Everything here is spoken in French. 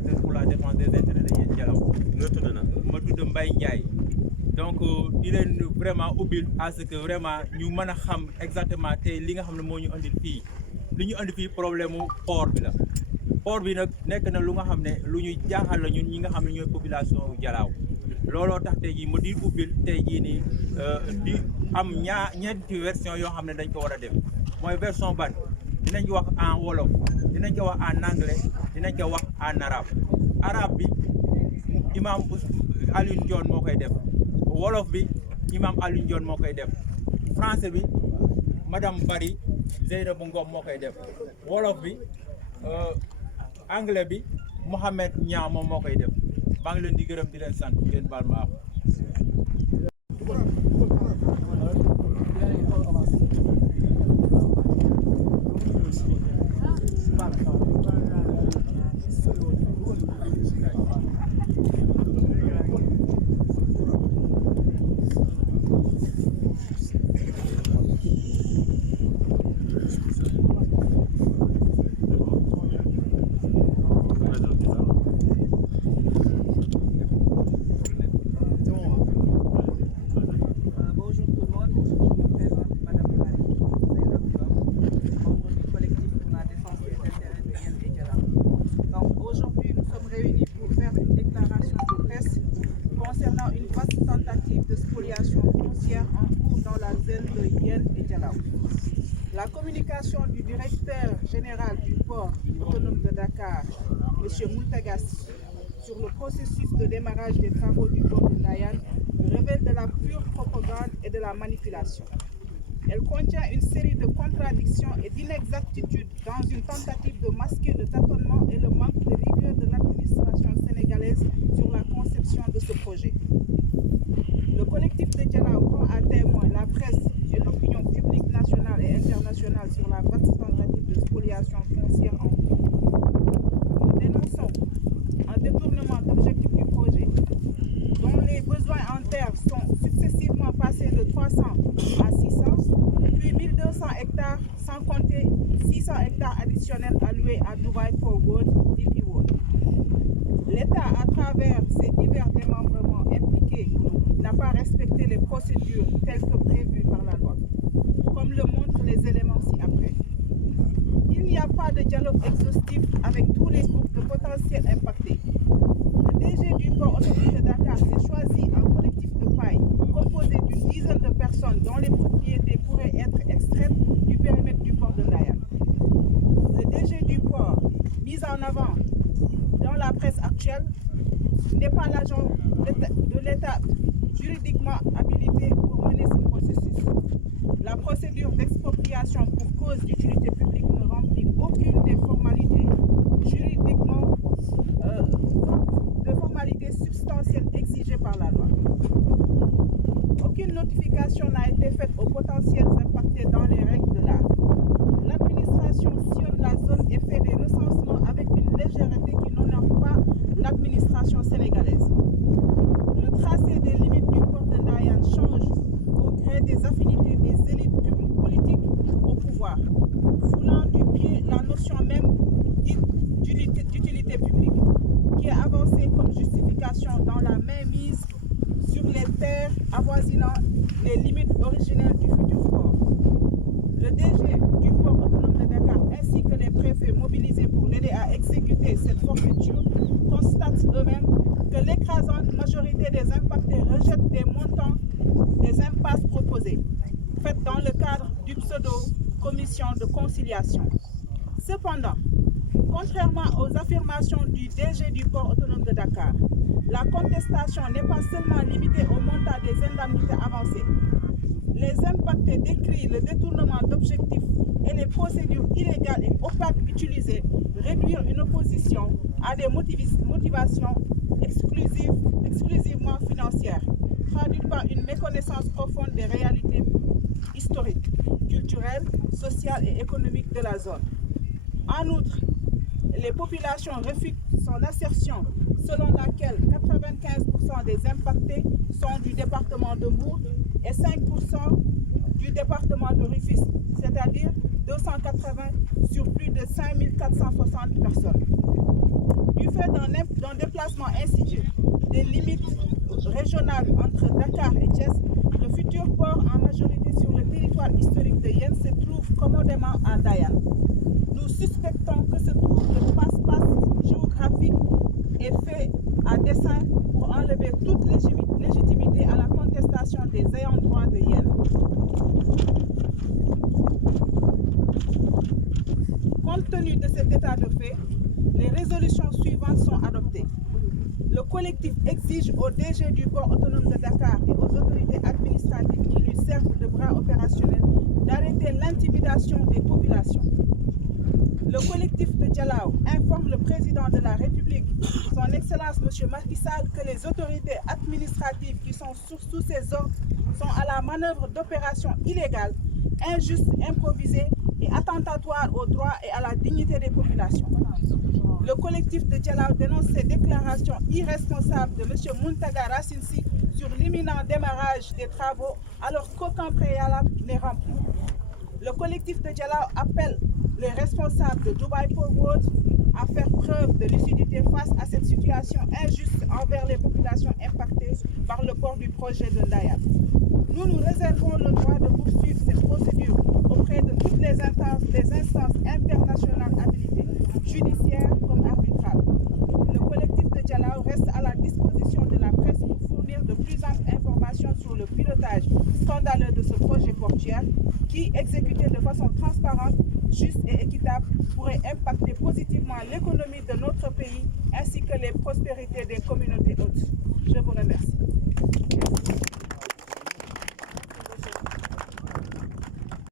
coordinateur pour la défense des intérêts de Yène Dialaw. ma tudd Mbaye Ndiaye. donc di leen vraiment ubbil à ce que vraiment ñu mën a xam exactement tey li nga xam ne moo ñu andil fii li ñu andi fii problème mu port bi la. port bi nag nekk na lu nga xam ne lu ñuy jaaxal la ñun ñi nga xam ne ñooy population Dialaw looloo tax tey jii ma di ubbil tey jii nii di am ñeenti version yoo xam ne dañ ko war a def mooy version ban dinañ ko wax en wolof dinañ ko wax en anglais dinañ ko wax en arabe. arabe bi imam Alioune Dione moo koy def wolof bi imam Alioune Dione moo koy def français bi madame Bari Zeynabou Ngom moo koy def wolof bi anglais bi Mohamed Niang moom moo koy def maa ngi leen di gërëm di leen sant di leen baal ma La communication du directeur général du port autonome de Dakar, M. Moultagassi, sur le processus de démarrage des travaux du port de Ndayane révèle de la pure propagande et de la manipulation. Elle contient une série de contradictions et d'inexactitudes dans une tentative de masquer le tâtonnement et le manque de rigueur de l'administration sénégalaise sur la conception de ce projet. Le collectif de Dialaw prend à témoin la presse et l'opinion publique nationale et internationale sur la vaste tentative de spoliation foncière en cours. Nous dénonçons un détournement d'objectifs du projet, dont les besoins en terre sont successivement passés de 300 à 600, puis 1200 hectares, sans compter 600 hectares additionnels alloués à Dubai Port World, DP World. L'État, à travers ses divers démembrements impliqués, n'a pas respecté les procédures telles que prévues par la loi, comme le montrent les éléments ci-après. Il n'y a pas de dialogue exhaustif avec tous les groupes de potentiels impactés. Le DG du port autonome de Dakar s'est choisi un collectif de paille composé d'une dizaine de personnes dont les propriétés pourraient être extraites du périmètre du port de Ndayane. Le DG du port, mis en avant dans la presse actuelle, n'est pas l'agent de l'État juridiquement habilité pour mener ce processus. La procédure d'expropriation pour cause d'utilité publique ne remplit aucune des formalités juridiquement de formalités substantielles exigées par la loi. Aucune notification n'a été faite aux potentiels impactés dans les règles de l'art. L'administration sillonne la zone et fait des recensements avec une légèreté qui n'honore pas l'administration sénégalaise. Le tracé des limites du port de Ndayane change au gré des affinités des élites politiques au pouvoir, foulant du pied la notion même d'utilité publique, qui est avancée comme justification dans la mainmise sur les terres avoisinant les limites originelles du futur port. Le DG du port autonome de Dakar ainsi que les préfets mobilisés pour l'aider à exécuter cette forfaiture constatent eux-mêmes que l'écrasante majorité des impactés rejettent des montants des impasses proposées, faites dans le cadre du pseudo-commission de conciliation. Cependant, contrairement aux affirmations du DG du port autonome de Dakar, la contestation n'est pas seulement limitée au montant des indemnités avancées. Les impactés décrient le détournement d'objectifs et les procédures illégales et opaques utilisées, réduire une opposition à des motivations exclusivement financières, traduites par une méconnaissance profonde des réalités historiques, culturelles, sociales et économiques de la zone. En outre, les populations réfutent son assertion selon laquelle 95% des impactés sont du département de Mbour et 5% du département de Rufisque, c'est-à-dire 280 sur plus de 5460 personnes. Du fait d'un déplacement insidieux des limites régionales entre Dakar et Thiès, le futur port en majorité sur le territoire historique de Yène se trouve commodément à Ndayane. Nous suspectons que ce tour de passe-passe géographique est fait à dessein pour enlever toute légitimité à la contestation des ayants droit de Yène. Compte tenu de cet état de fait, les résolutions suivantes sont adoptées. Le collectif exige au DG du port autonome de Dakar et aux autorités administratives qui lui servent de bras opérationnels d'arrêter l'intimidation des populations. Le collectif de Dialaw informe le président de la République, son Excellence M. Macky Sall, que les autorités administratives qui sont sous ses ordres sont à la manœuvre d'opérations illégales, injustes, improvisées et attentatoires aux droits et à la dignité des populations. Le collectif de Dialaw dénonce ces déclarations irresponsables de M. Mountaga Rassinsi sur l'imminent démarrage des travaux alors qu'aucun préalable n'est rempli. Le collectif de Dialaw appelle les responsables de Dubai Port World à faire preuve de lucidité face à cette situation injuste envers les populations impactées par le port du projet de Ndayane. Nous nous réservons le droit de poursuivre cette procédure auprès de toutes les instances internationales habilitées, judiciaires comme arbitrales. Le collectif de Dialaw reste à la disposition de la presse pour fournir de plus amples informations sur le pilotage scandaleux de ce projet portuaire qui, exécuté de façon transparente, juste et équitable, pourrait impacter positivement l'économie de notre pays ainsi que les prospérités des communautés hôtes. Je vous remercie.